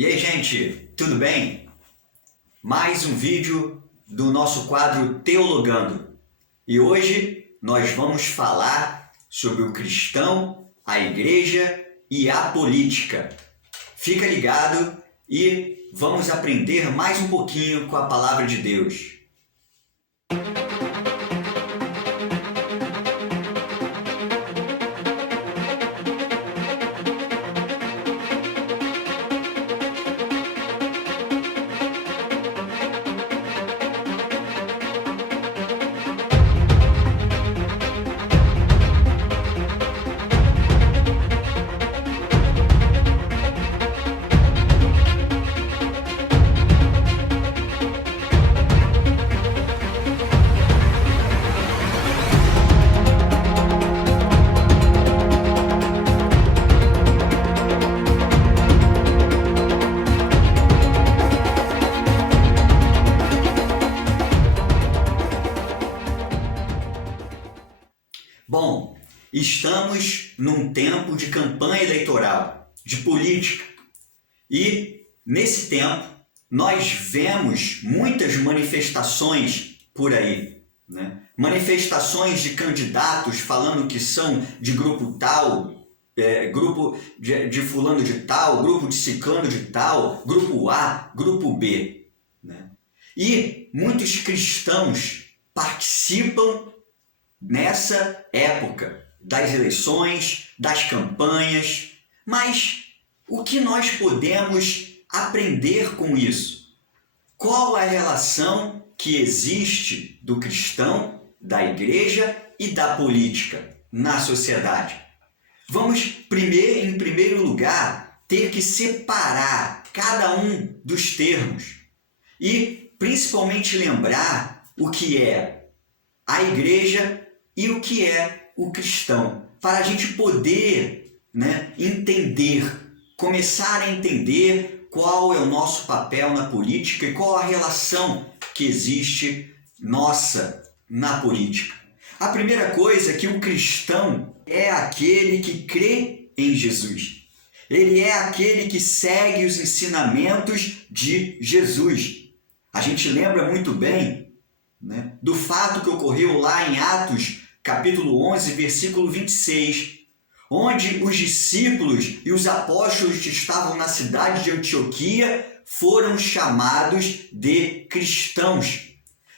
E aí, gente, tudo bem? Mais um vídeo do nosso quadro Teologando. E hoje nós vamos falar sobre o cristão, a igreja e a política. Fica ligado e vamos aprender mais um pouquinho com a palavra de Deus. Bom, estamos num tempo de campanha eleitoral, de política. E, nesse tempo, nós vemos muitas manifestações por aí, né? Manifestações de candidatos falando que são de grupo tal, grupo de fulano de tal, grupo de ciclano de tal, grupo A, grupo B, né? E muitos cristãos participam nessa época das eleições, das campanhas, mas o que nós podemos aprender com isso? Qual a relação que existe do cristão, da igreja e da política na sociedade? Vamos, em primeiro lugar, ter que separar cada um dos termos e principalmente lembrar o que é a igreja e o que é o cristão, para a gente poder, entender, começar a entender qual é o nosso papel na política e qual a relação que existe nossa na política. A primeira coisa é que o cristão é aquele que crê em Jesus. Ele é aquele que segue os ensinamentos de Jesus. A gente lembra muito bem, do fato que ocorreu lá em Atos, capítulo 11, versículo 26, onde os discípulos e os apóstolos que estavam na cidade de Antioquia foram chamados de cristãos.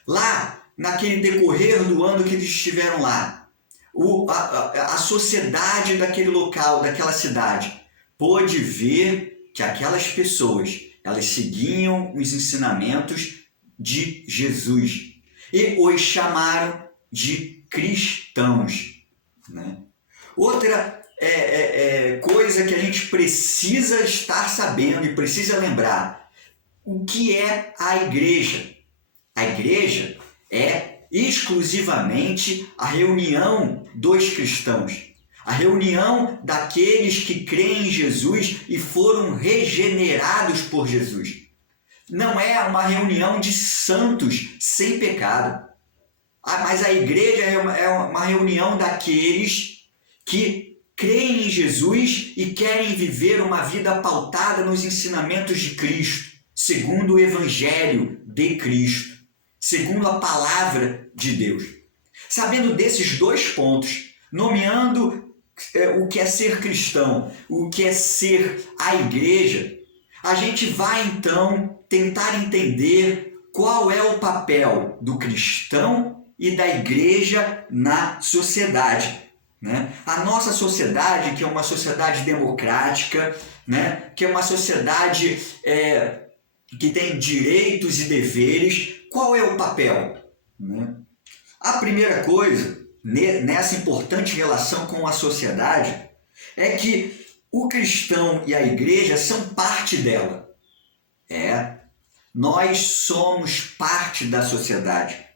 Lá, naquele decorrer do ano que eles estiveram lá, a sociedade daquele local, daquela cidade, pôde ver que aquelas pessoas, elas seguiam os ensinamentos de Jesus e os chamaram de cristãos, Outra coisa que a gente precisa estar sabendo e precisa lembrar: o que é a igreja? A igreja é exclusivamente a reunião dos cristãos, a reunião daqueles que creem em Jesus e foram regenerados por Jesus. Não é uma reunião de santos sem pecado. Mas a igreja é uma reunião daqueles que creem em Jesus e querem viver uma vida pautada nos ensinamentos de Cristo, segundo o Evangelho de Cristo, segundo a palavra de Deus. Sabendo desses dois pontos, nomeando o que é ser cristão, o que é ser a igreja, a gente vai então tentar entender qual é o papel do cristão e da igreja na sociedade. A nossa sociedade, que é uma sociedade democrática, que é uma sociedade que tem direitos e deveres, qual é o papel? A primeira coisa, nessa importante relação com a sociedade, é que o cristão e a igreja são parte dela. Nós somos parte da sociedade.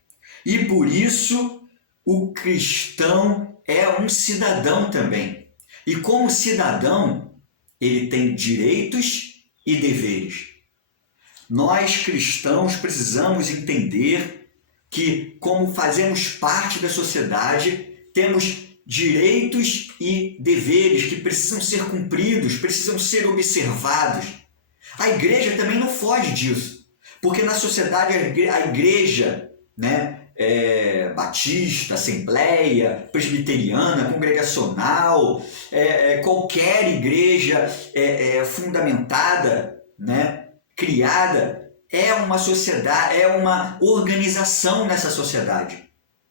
E por isso, o cristão é um cidadão também. E como cidadão, ele tem direitos e deveres. Nós, cristãos, precisamos entender que, como fazemos parte da sociedade, temos direitos e deveres que precisam ser cumpridos, precisam ser observados. A igreja também não foge disso, porque na sociedade a igreja, né, batista, assembleia, presbiteriana, congregacional, qualquer igreja fundamentada, né, criada, é uma sociedade, é uma organização nessa sociedade,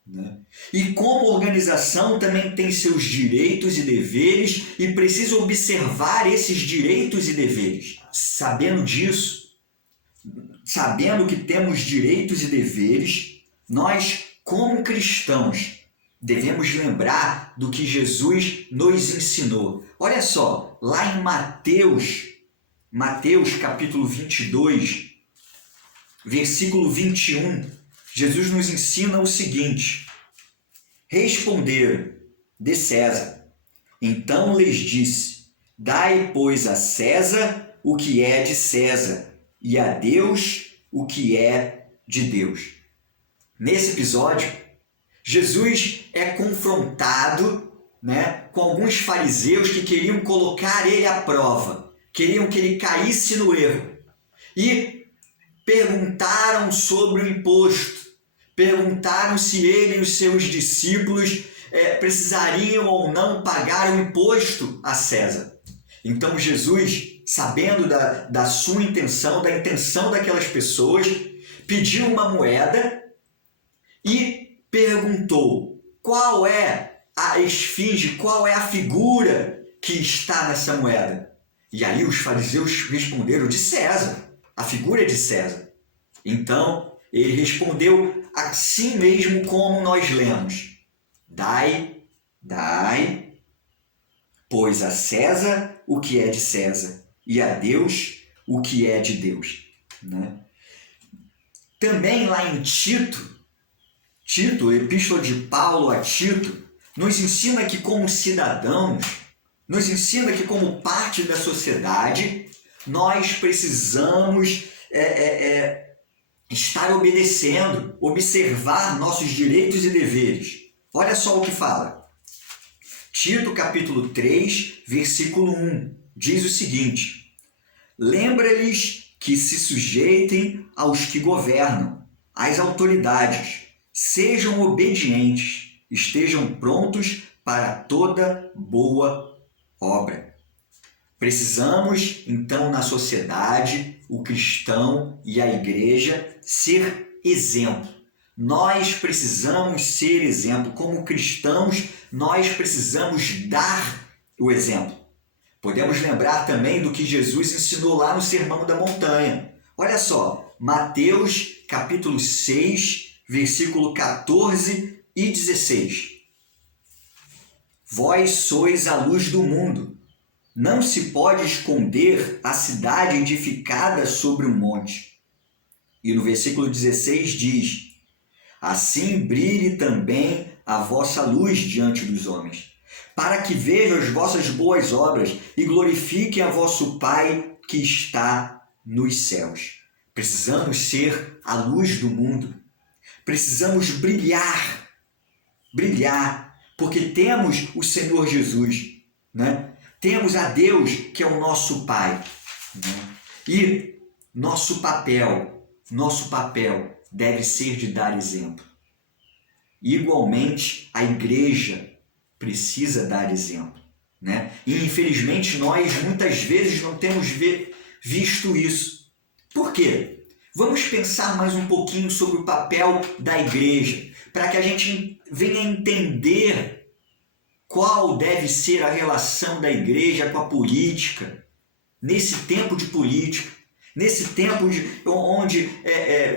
né? E como organização também tem seus direitos e deveres e precisa observar esses direitos e deveres. Sabendo disso, sabendo que temos direitos e deveres, nós, como cristãos, devemos lembrar do que Jesus nos ensinou. Olha só, lá em Mateus capítulo 22, versículo 21, Jesus nos ensina o seguinte: responderam: de César. Então lhes disse: dai, pois, a César o que é de César, e a Deus o que é de Deus. Nesse episódio, Jesus é confrontado, né, com alguns fariseus que queriam colocar ele à prova, queriam que ele caísse no erro. E perguntaram sobre o imposto, perguntaram se ele e os seus discípulos precisariam ou não pagar o imposto a César. Então Jesus, sabendo da sua intenção, da intenção daquelas pessoas, pediu uma moeda e perguntou qual é a esfinge, qual é a figura que está nessa moeda. E aí os fariseus responderam: de César, a figura é de César. Então ele respondeu assim mesmo como nós lemos: dai, pois a César o que é de César, e a Deus o que é de Deus. Né? Também lá em Tito, Epístola de Paulo a Tito, nos ensina que como cidadãos, nos ensina que como parte da sociedade, nós precisamos estar obedecendo, observar nossos direitos e deveres. Olha só o que fala. Tito capítulo 3, versículo 1, diz o seguinte: lembra-lhes que se sujeitem aos que governam, às autoridades, sejam obedientes, estejam prontos para toda boa obra. Precisamos, então, na sociedade, o cristão e a igreja, ser exemplo. Nós precisamos ser exemplo. Como cristãos, nós precisamos dar o exemplo. Podemos lembrar também do que Jesus ensinou lá no Sermão da Montanha. Olha só, Mateus capítulo 6, versículo 14 e 16. Vós sois a luz do mundo. Não se pode esconder a cidade edificada sobre um monte. E no versículo 16 diz: assim brilhe também a vossa luz diante dos homens, para que vejam as vossas boas obras e glorifiquem a vosso Pai que está nos céus. Precisamos ser a luz do mundo. Precisamos brilhar, porque temos o Senhor Jesus, né? Temos a Deus, que é o nosso Pai, né? E nosso papel deve ser de dar exemplo. Igualmente, a igreja precisa dar exemplo, né? E infelizmente nós muitas vezes não temos visto isso. Por quê? Vamos pensar mais um pouquinho sobre o papel da igreja, para que a gente venha entender qual deve ser a relação da igreja com a política, nesse tempo de política, nesse tempo onde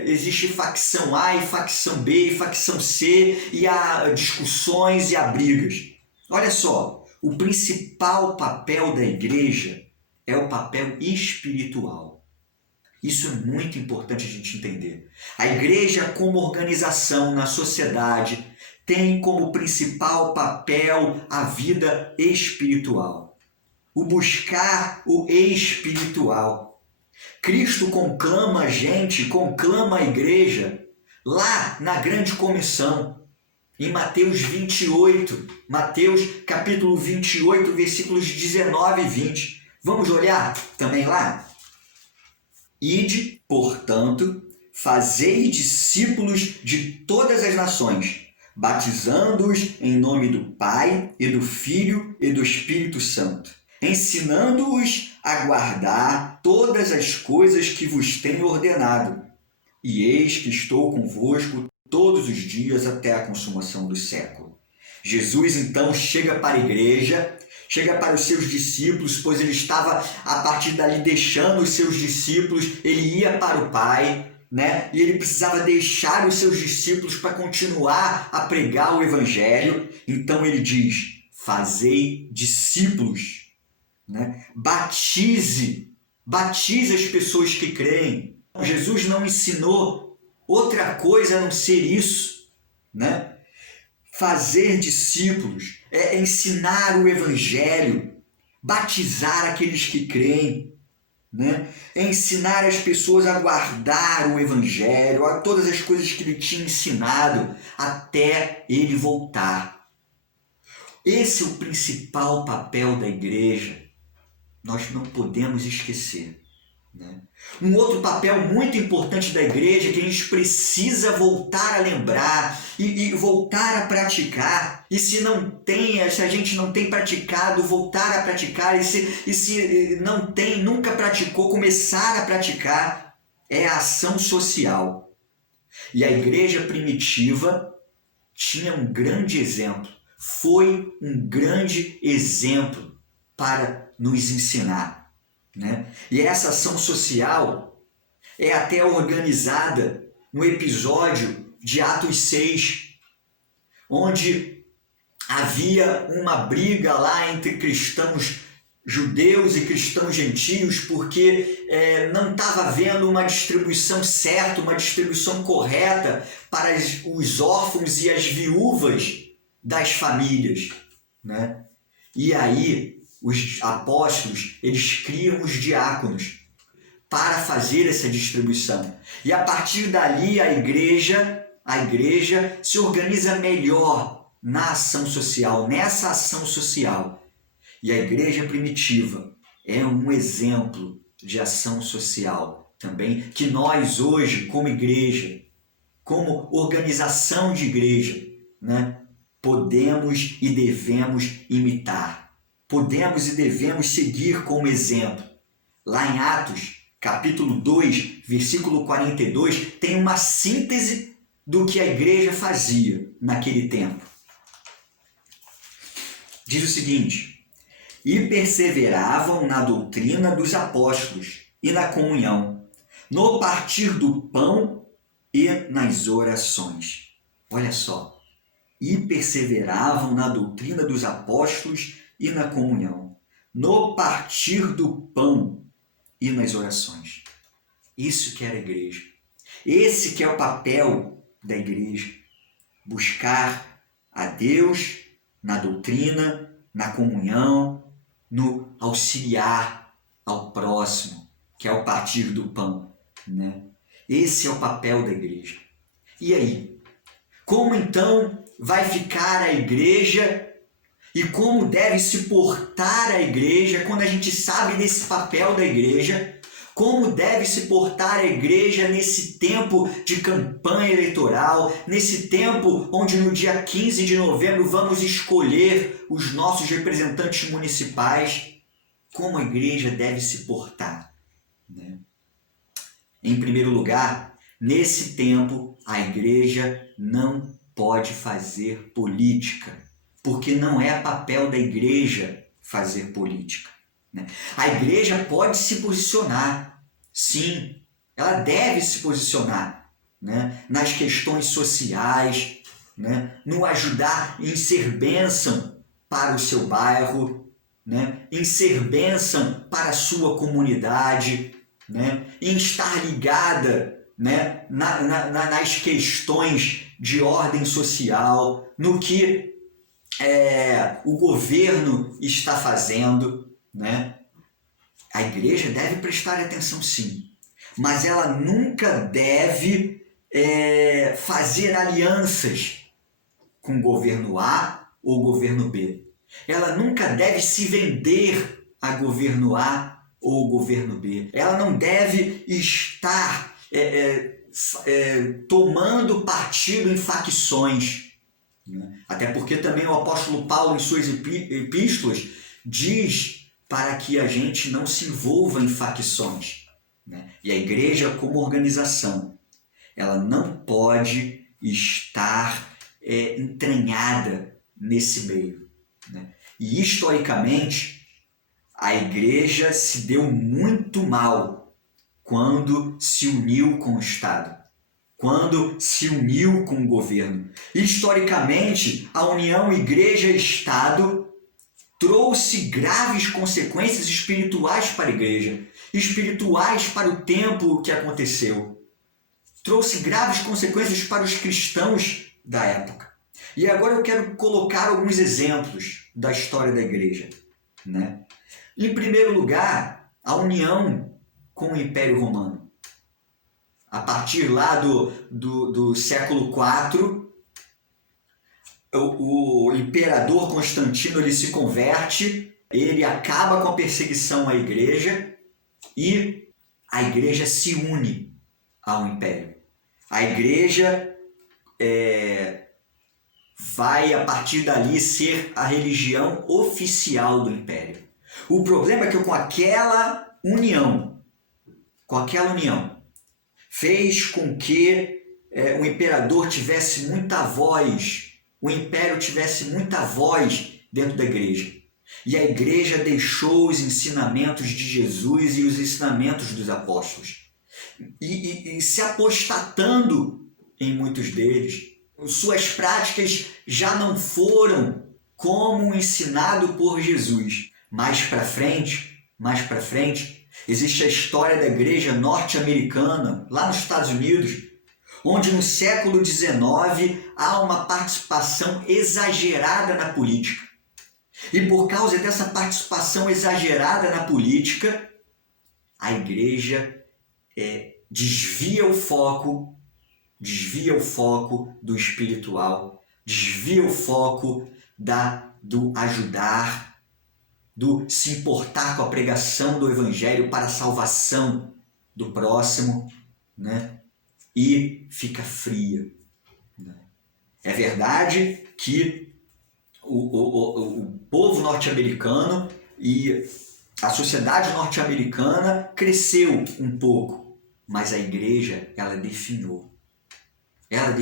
existe facção A e facção B e facção C, e há discussões e há brigas. Olha só, o principal papel da igreja é o papel espiritual. Isso é muito importante a gente entender. A igreja, como organização na sociedade, tem como principal papel a vida espiritual. O buscar o espiritual. Cristo conclama a gente, conclama a igreja lá na grande comissão, em Mateus 28, Mateus capítulo 28, versículos 19 e 20. Vamos olhar também lá? Ide, portanto, fazei discípulos de todas as nações, batizando-os em nome do Pai e do Filho e do Espírito Santo, ensinando-os a guardar todas as coisas que vos tenho ordenado. E eis que estou convosco todos os dias até a consumação do século. Jesus então chega para a igreja, chega para os seus discípulos, pois ele estava a partir dali deixando os seus discípulos, ele ia para o Pai, né? E ele precisava deixar os seus discípulos para continuar a pregar o Evangelho. Então ele diz: fazei discípulos, né? Batize as pessoas que creem. Jesus não ensinou outra coisa a não ser isso, né? Fazer discípulos é ensinar o Evangelho, batizar aqueles que creem, né? É ensinar as pessoas a guardar o Evangelho, a todas as coisas que ele tinha ensinado até ele voltar. Esse é o principal papel da igreja. Nós não podemos esquecer, né? Um outro papel muito importante da igreja que a gente precisa voltar a lembrar e voltar a praticar. E se a gente não tem praticado, voltar a praticar. E se não tem, nunca praticou, começar a praticar, é a ação social. E a igreja primitiva tinha um grande exemplo. Foi um grande exemplo para nos ensinar, né? E essa ação social é até organizada no episódio de Atos 6, onde havia uma briga lá entre cristãos judeus e cristãos gentios, porque não estava havendo uma distribuição certa, uma distribuição correta para os órfãos e as viúvas das famílias, né? E aí os apóstolos, eles criam os diáconos para fazer essa distribuição. E a partir dali a igreja se organiza melhor na ação social, nessa ação social. E a igreja primitiva é um exemplo de ação social também, que nós hoje, como igreja, como organização de igreja, né, podemos e devemos imitar. Podemos e devemos seguir como exemplo. Lá em Atos, capítulo 2, versículo 42, tem uma síntese do que a igreja fazia naquele tempo. Diz o seguinte: e perseveravam na doutrina dos apóstolos e na comunhão, no partir do pão e nas orações. Olha só. E perseveravam na doutrina dos apóstolos e na comunhão, no partir do pão e nas orações. Isso que era a igreja. Esse que é o papel da igreja. Buscar a Deus na doutrina, na comunhão, no auxiliar ao próximo, que é o partir do pão, né? Esse é o papel da igreja. E aí? Como então vai ficar a igreja e como deve se portar a igreja quando a gente sabe desse papel da igreja? Como deve se portar a igreja nesse tempo de campanha eleitoral, nesse tempo onde no dia 15 de novembro vamos escolher os nossos representantes municipais? Como a igreja deve se portar, né? Em primeiro lugar, nesse tempo, a igreja não pode fazer política, porque não é papel da igreja fazer política, né? A igreja pode se posicionar, sim, ela deve se posicionar, né, nas questões sociais, né, no ajudar em ser bênção para o seu bairro, né, em ser bênção para a sua comunidade, né, em estar ligada, né, nas questões de ordem social, no que o governo está fazendo, né? A igreja deve prestar atenção, sim, mas ela nunca deve fazer alianças com o governo A ou governo B. Ela nunca deve se vender a governo A ou o governo B. Ela não deve estar tomando partido em facções, né? Até porque também o apóstolo Paulo, em suas epístolas, diz para que a gente não se envolva em facções, né? E a igreja, como organização, ela não pode estar entranhada nesse meio, né? E historicamente, a igreja se deu muito mal quando se uniu com o Estado, quando se uniu com o governo. Historicamente, a união igreja-Estado trouxe graves consequências espirituais para a igreja, espirituais para o tempo que aconteceu. Trouxe graves consequências para os cristãos da época. E agora eu quero colocar alguns exemplos da história da igreja, né? Em primeiro lugar, a união com o Império Romano. A partir lá do século IV, o imperador Constantino ele se converte, ele acaba com a perseguição à igreja e a igreja se une ao império. A igreja vai, a partir dali, ser a religião oficial do império. O problema é que com aquela união, fez com que o imperador tivesse muita voz, o império tivesse muita voz dentro da igreja. E a igreja deixou os ensinamentos de Jesus e os ensinamentos dos apóstolos. E se apostatando em muitos deles, suas práticas já não foram como ensinado por Jesus. Mais para frente, existe a história da igreja norte-americana, lá nos Estados Unidos, onde no século XIX há uma participação exagerada na política. E por causa dessa participação exagerada na política, a igreja desvia o foco do espiritual, desvia o foco do ajudar, do se importar com a pregação do evangelho para a salvação do próximo, né? E fica fria, né? É verdade que o povo norte-americano e a sociedade norte-americana cresceu um pouco, mas a igreja, ela definhou. Ela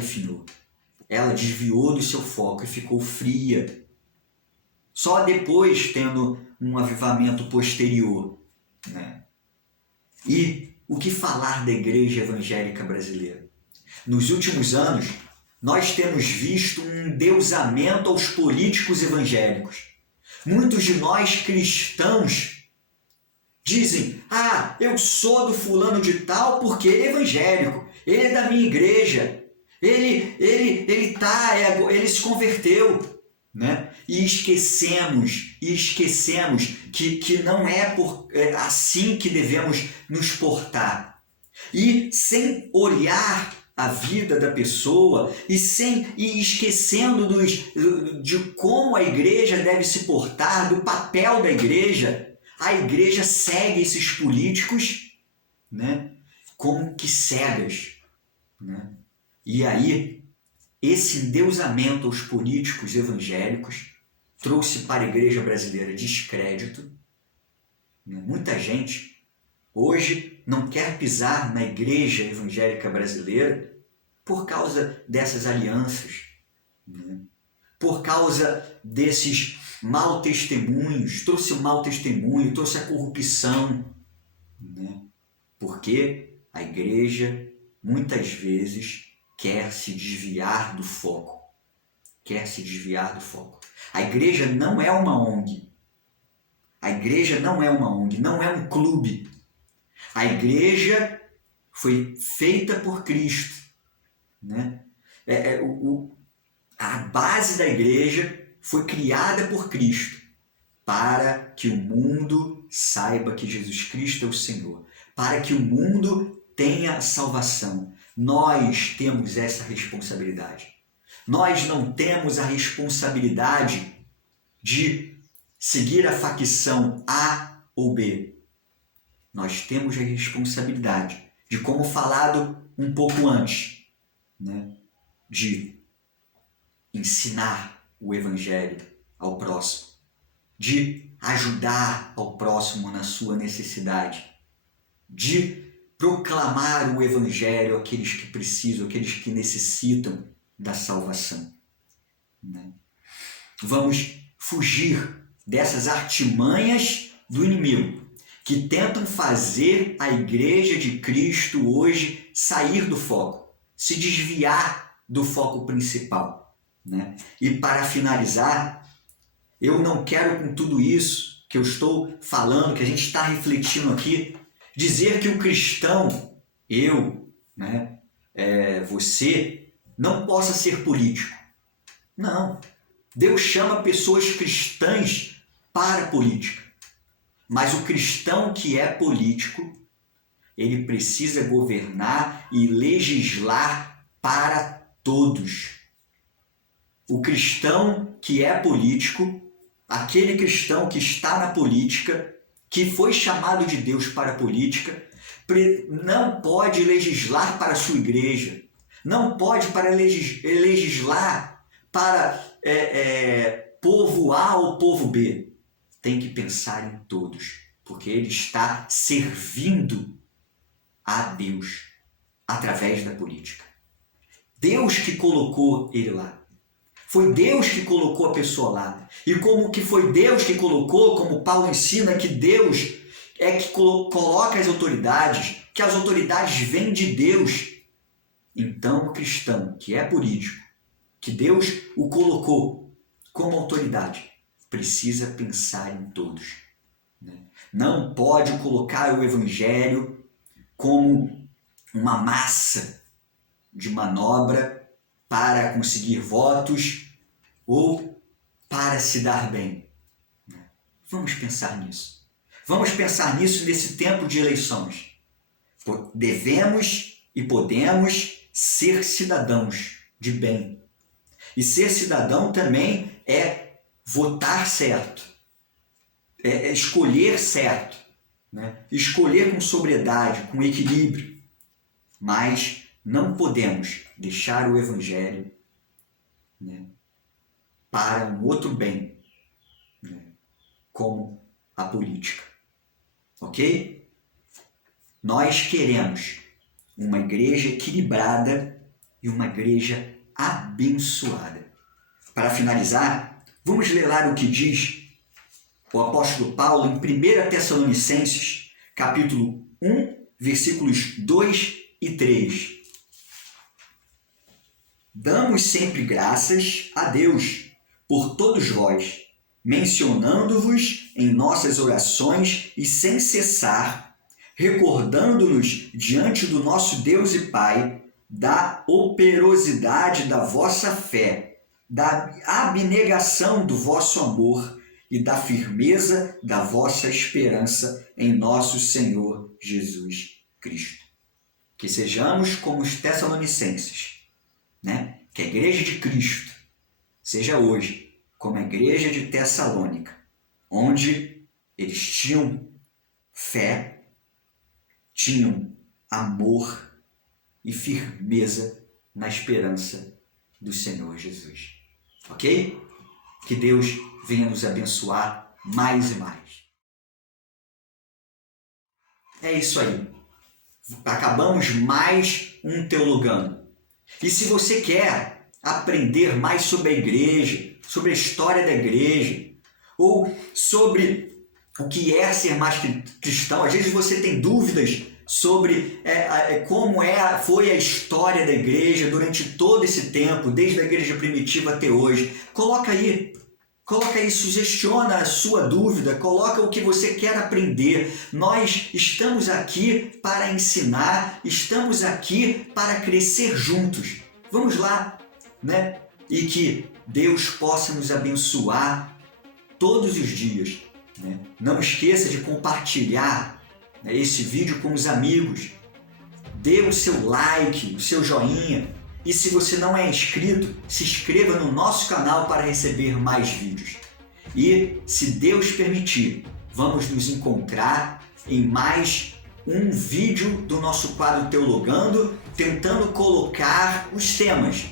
desviou do seu foco e ficou fria. Só depois tendo um avivamento posterior, né? E o que falar da igreja evangélica brasileira? Nos últimos anos, nós temos visto um endeusamento aos políticos evangélicos. Muitos de nós cristãos dizem: eu sou do fulano de tal porque ele é evangélico, ele é da minha igreja, ele se converteu, né? E esquecemos que não é assim que devemos nos portar. E sem olhar a vida da pessoa e esquecendo de como a igreja deve se portar, do papel da igreja, a igreja segue esses políticos, né, como que cegas, né? E aí, esse endeusamento aos políticos evangélicos trouxe para a igreja brasileira descrédito, né? Muita gente hoje não quer pisar na igreja evangélica brasileira por causa dessas alianças, né? Por causa desses mau testemunhos, trouxe o mau testemunho, trouxe a corrupção, né? Porque a igreja muitas vezes quer se desviar do foco. A igreja não é uma ONG. Não é um clube. A igreja foi feita por Cristo, né? A base da igreja foi criada por Cristo para que o mundo saiba que Jesus Cristo é o Senhor, para que o mundo tenha salvação. Nós temos essa responsabilidade. Nós não temos a responsabilidade de seguir a facção A ou B. nós temos a responsabilidade de, como falado um pouco antes, né, de ensinar o Evangelho ao próximo, de ajudar ao próximo na sua necessidade, de proclamar o Evangelho àqueles que precisam, àqueles que necessitam da salvação, né? Vamos fugir dessas artimanhas do inimigo que tentam fazer a Igreja de Cristo hoje sair do foco, se desviar do foco principal, né? E para finalizar, eu não quero com tudo isso que eu estou falando, que a gente está refletindo aqui, dizer que o cristão, eu, né, você, não possa ser político. Não. Deus chama pessoas cristãs para a política. Mas o cristão que é político, ele precisa governar e legislar para todos. O cristão que é político, aquele cristão que está na política, que foi chamado de Deus para a política, não pode legislar para a sua igreja, não pode legislar para povo A ou povo B. Tem que pensar em todos, porque ele está servindo a Deus através da política. Deus que colocou ele lá. Foi Deus que colocou a pessoa lá. E como que foi Deus que colocou, como Paulo ensina que Deus é que coloca as autoridades, que as autoridades vêm de Deus. Então o cristão que é político, que Deus o colocou como autoridade, precisa pensar em todos, né? Não pode colocar o Evangelho como uma massa de manobra para conseguir votos ou para se dar bem. Vamos pensar nisso. Vamos pensar nisso nesse tempo de eleições. Devemos e podemos ser cidadãos de bem. E ser cidadão também é votar certo, é escolher certo, né? Escolher com sobriedade, com equilíbrio. Mas não podemos deixar o Evangelho, né, para um outro bem, né, como a política. Ok? Nós queremos uma igreja equilibrada e uma igreja abençoada. Para finalizar, vamos ler lá o que diz o apóstolo Paulo em 1 Tessalonicenses, capítulo 1, versículos 2 e 3. Damos sempre graças a Deus por todos vós, mencionando-vos em nossas orações e sem cessar, recordando-nos diante do nosso Deus e Pai da operosidade da vossa fé, da abnegação do vosso amor e da firmeza da vossa esperança em nosso Senhor Jesus Cristo. Que sejamos como os Tessalonicenses, né? Que a igreja de Cristo seja hoje como a igreja de Tessalônica, onde eles tinham fé, tinham amor e firmeza na esperança do Senhor Jesus. Ok? Que Deus venha nos abençoar mais e mais. É isso aí. Acabamos mais um Teologando. E se você quer aprender mais sobre a igreja, sobre a história da igreja, ou sobre o que é ser mais cristão, às vezes você tem dúvidas sobre como foi a história da igreja durante todo esse tempo, desde a igreja primitiva até hoje. Coloca aí, sugestiona a sua dúvida, coloca o que você quer aprender. Nós estamos aqui para ensinar, estamos aqui para crescer juntos. Vamos lá, né? E que Deus possa nos abençoar todos os dias, né? Não esqueça de compartilhar esse vídeo com os amigos. Dê o seu like, o seu joinha. E se você não é inscrito, se inscreva no nosso canal para receber mais vídeos. E, se Deus permitir, vamos nos encontrar em mais um vídeo do nosso quadro Teologando, tentando colocar os temas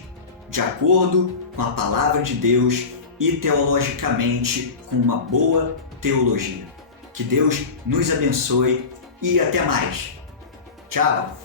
de acordo com a palavra de Deus e teologicamente com uma boa teologia. Que Deus nos abençoe e até mais. Tchau!